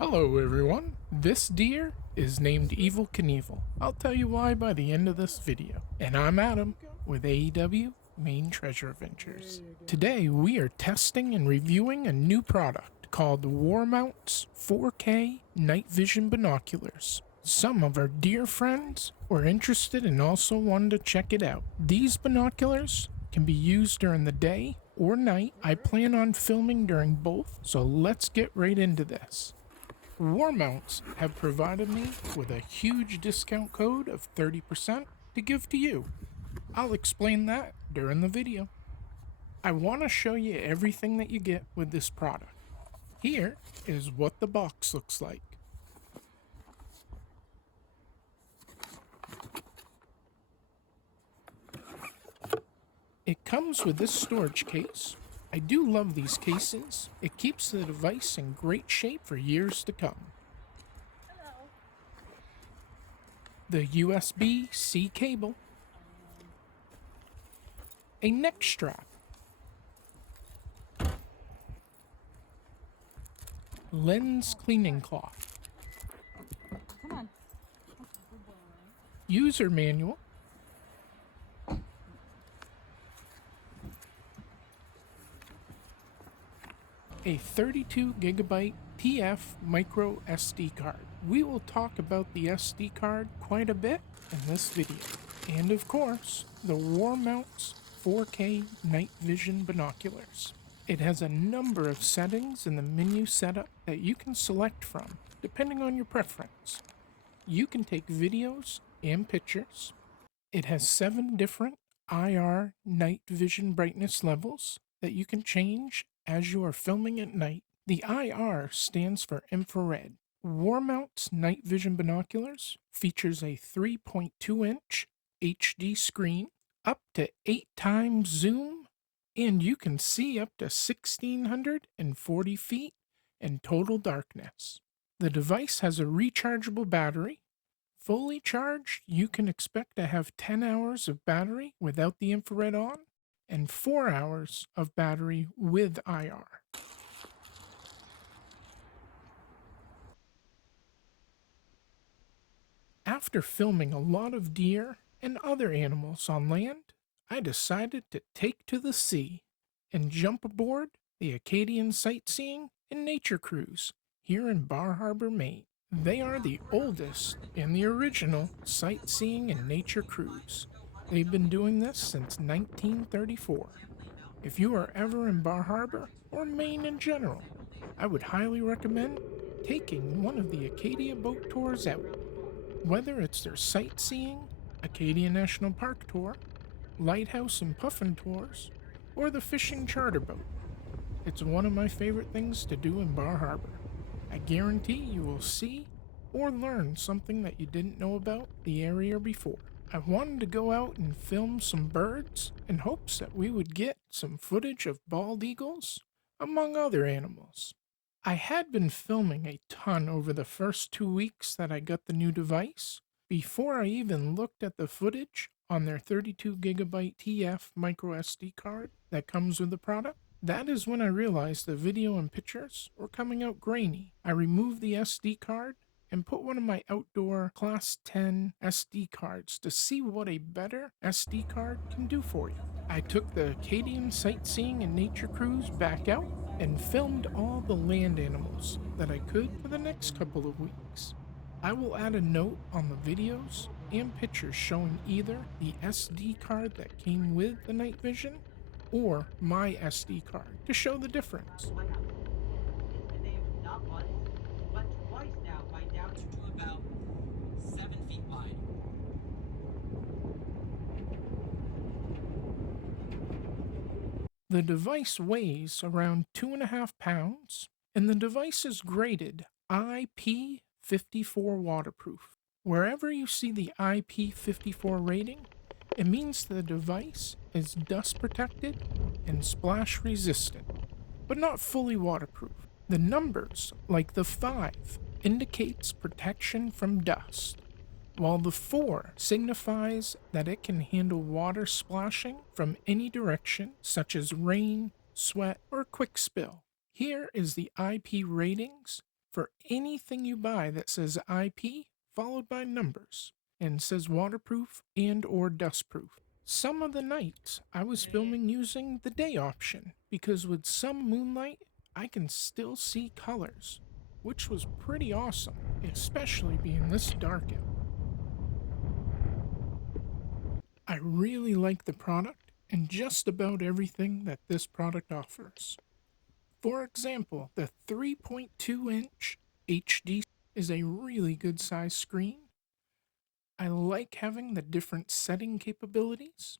Hello everyone, this deer is named Evil Knievel. I'll tell you why by the end of this video. And I'm Adam with AEW Maine Treasure Adventures. Today we are testing and reviewing a new product called Warmounts 4K Night Vision Binoculars. Some of our dear friends were interested and also wanted to check it out. These binoculars can be used during the day or night. I plan on filming during both, so let's get right into this. Warmounts have provided me with a huge discount code of 30% to give to you. I'll explain that during the video. I want to show you everything that you get with this product. Here is what the box looks like. It comes with this storage case. I do love these cases. It keeps the device in great shape for years to come. The USB-C cable. A neck strap. Lens cleaning cloth. Come on. User manual. A 32 gigabyte TF micro SD card. We will talk about the SD card quite a bit in this video. And of course, the Warmounts 4K Night Vision Binoculars. It has a number of settings in the menu setup that you can select from, depending on your preference. You can take videos and pictures. It has 7 different IR night vision brightness levels that you can change as you are filming at night. The IR stands for infrared. Warmounts Night Vision Binoculars features a 3.2-inch HD screen, up to 8 times zoom, and you can see up to 1,640 feet in total darkness. The device has a rechargeable battery. Fully charged, you can expect to have 10 hours of battery without the infrared on, and 4 hours of battery with IR. After filming a lot of deer and other animals on land, I decided to take to the sea and jump aboard the Acadian sightseeing and nature cruise here in Bar Harbor, Maine. They are the oldest and the original sightseeing and nature cruise. They've been doing this since 1934. If you are ever in Bar Harbor or Maine in general, I would highly recommend taking one of the Acadia boat tours out. Whether it's their sightseeing, Acadian National Park tour, lighthouse and puffin tours, or the fishing charter boat, it's one of my favorite things to do in Bar Harbor. I guarantee you will see or learn something that you didn't know about the area before. I wanted to go out and film some birds in hopes that we would get some footage of bald eagles, among other animals. I had been filming a ton over the first 2 weeks that I got the new device, before I even looked at the footage on their 32 gigabyte TF micro SD card that comes with the product. That is when I realized the video and pictures were coming out grainy. I removed the SD card and put one of my outdoor Class 10 SD cards to see what a better SD card can do for you. I took the Acadian sightseeing and nature cruise back out and filmed all the land animals that I could for the next couple of weeks. I will add a note on the videos and pictures showing either the SD card that came with the night vision or my SD card to show the difference. About 7 feet wide. The device weighs around 2.5 pounds, and the device is graded IP54 waterproof. Wherever you see the IP54 rating, it means the device is dust protected and splash resistant, but not fully waterproof. The numbers, like the 5, indicates protection from dust, while the 4 signifies that it can handle water splashing from any direction, such as rain, sweat, or quick spill. Here is the IP ratings for anything you buy that says IP followed by numbers and says waterproof and or dustproof. Some of the nights I was filming using the day option because with some moonlight I can still see colors, which was pretty awesome, especially being this dark out. I really like the product and just about everything that this product offers. For example, the 3.2-inch HD is a really good size screen. I like having the different setting capabilities.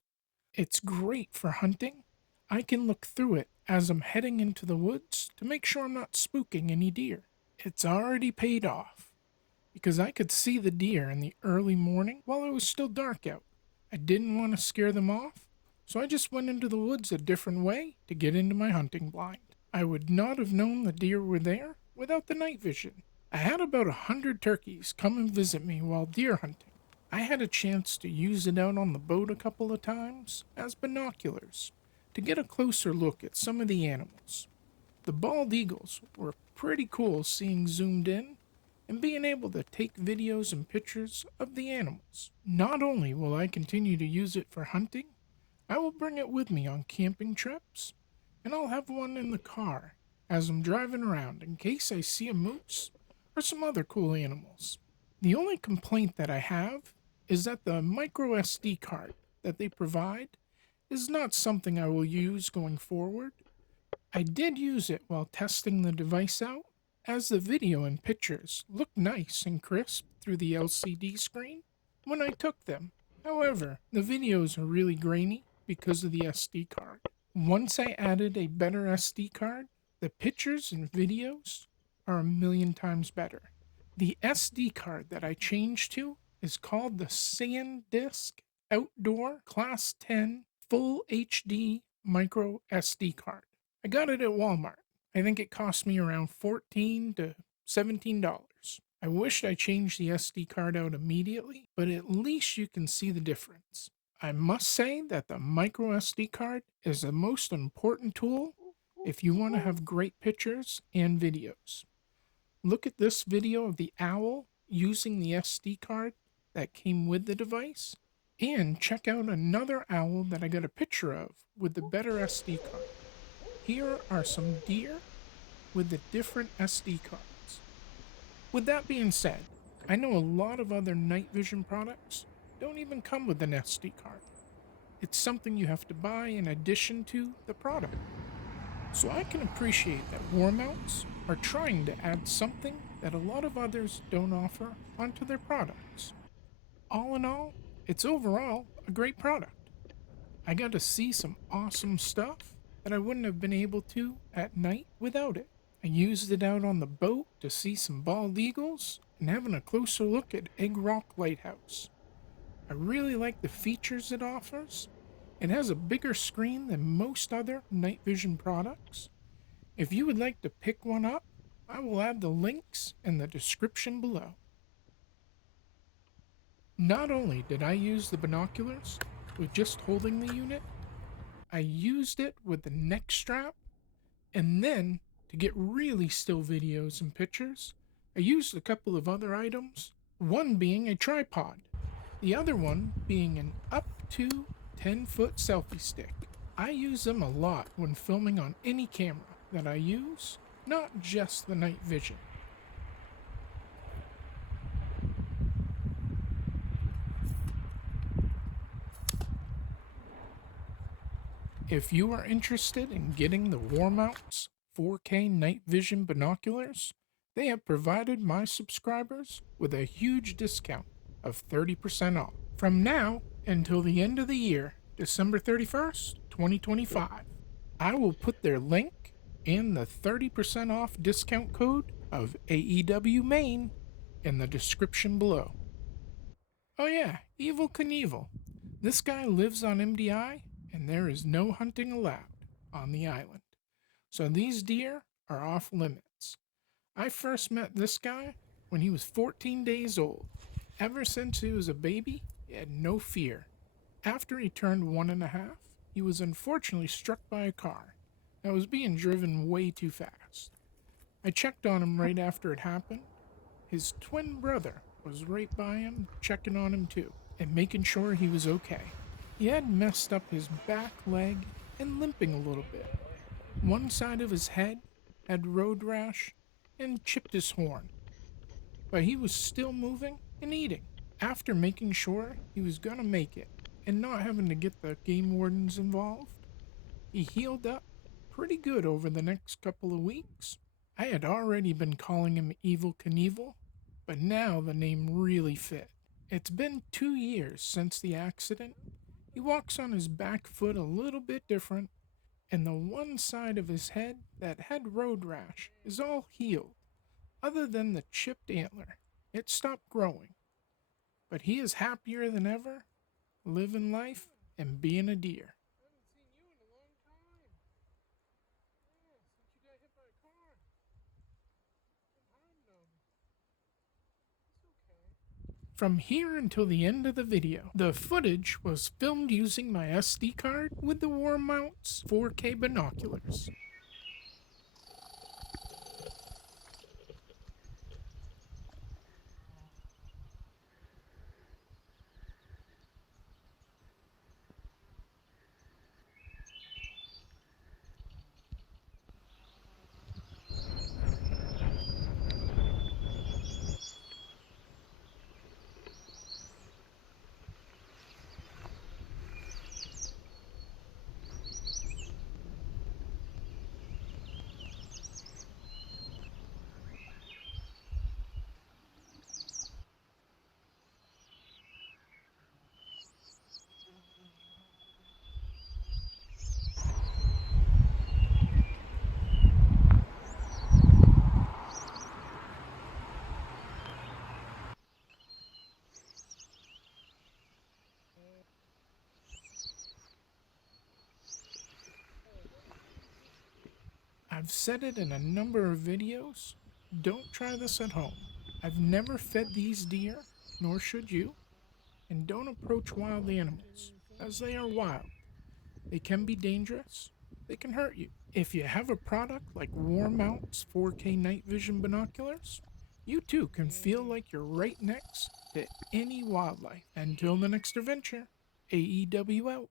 It's great for hunting. I can look through it as I'm heading into the woods to make sure I'm not spooking any deer. It's already paid off because I could see the deer in the early morning while it was still dark out. I didn't want to scare them off, so I just went into the woods a different way to get into my hunting blind. I would not have known the deer were there without the night vision. I had about 100 turkeys come and visit me while deer hunting. I had a chance to use it out on the boat a couple of times as binoculars to get a closer look at some of the animals. The bald eagles were pretty cool seeing zoomed in and being able to take videos and pictures of the animals. Not only will I continue to use it for hunting, I will bring it with me on camping trips, and I'll have one in the car as I'm driving around in case I see a moose or some other cool animals. The only complaint that I have is that the micro SD card that they provide is not something I will use going forward. I did use it while testing the device out, as the video and pictures look nice and crisp through the LCD screen when I took them. However, the videos are really grainy because of the SD card. Once I added a better SD card, the pictures and videos are a million times better. The SD card that I changed to is called the SanDisk Outdoor Class 10 Full HD Micro SD card. I got it at Walmart. I think it cost me around $14 to $17. I wished I changed the SD card out immediately, but at least you can see the difference. I must say that the micro SD card is the most important tool if you want to have great pictures and videos. Look at this video of the owl using the SD card that came with the device, and check out another owl that I got a picture of with the better SD card. Here are some deer with the different SD cards. With that being said, I know a lot of other night vision products don't even come with an SD card. It's something you have to buy in addition to the product. So I can appreciate that Warmounts are trying to add something that a lot of others don't offer onto their products. All in all, it's overall a great product. I got to see some awesome stuff that I wouldn't have been able to at night without it. I used it out on the boat to see some bald eagles and having a closer look at Egg Rock Lighthouse. I really like the features it offers. It has a bigger screen than most other night vision products. If you would like to pick one up, I will add the links in the description below. Not only did I use the binoculars with just holding the unit, I used it with the neck strap, and then to get really still videos and pictures, I used a couple of other items, one being a tripod, the other one being an up to 10-foot selfie stick. I use them a lot when filming on any camera that I use, not just the night vision. If you are interested in getting the Warmounts 4K night vision binoculars, they have provided my subscribers with a huge discount of 30% off from now until the end of the year, December 31st, 2025. I will put their link and the 30% off discount code of AEW Maine in the description below. Oh yeah, Evel Knievel. This guy lives on MDI, and there is no hunting allowed on the island. So these deer are off limits. I first met this guy when he was 14 days old. Ever since he was a baby, he had no fear. After he turned 1.5, he was unfortunately struck by a car that was being driven way too fast. I checked on him right after it happened. His twin brother was right by him, checking on him too, and making sure he was okay. He had messed up his back leg and limping a little bit. One side of his head had road rash and chipped his horn, but he was still moving and eating. After making sure he was gonna make it and not having to get the game wardens involved, he healed up pretty good over the next couple of weeks. I had already been calling him Evil Knievel, but now the name really fit. It's been 2 years since the accident. He walks on his back foot a little bit different, and the one side of his head that had road rash is all healed, other than the chipped antler. It stopped growing. But he is happier than ever, living life and being a deer. From here until the end of the video, the footage was filmed using my SD card with the Warmounts 4K binoculars. I've said it in a number of videos, don't try this at home. I've never fed these deer, nor should you, and don't approach wild animals, as they are wild. They can be dangerous, they can hurt you. If you have a product like Warmounts 4K Night Vision Binoculars, you too can feel like you're right next to any wildlife. Until the next adventure, AEW out.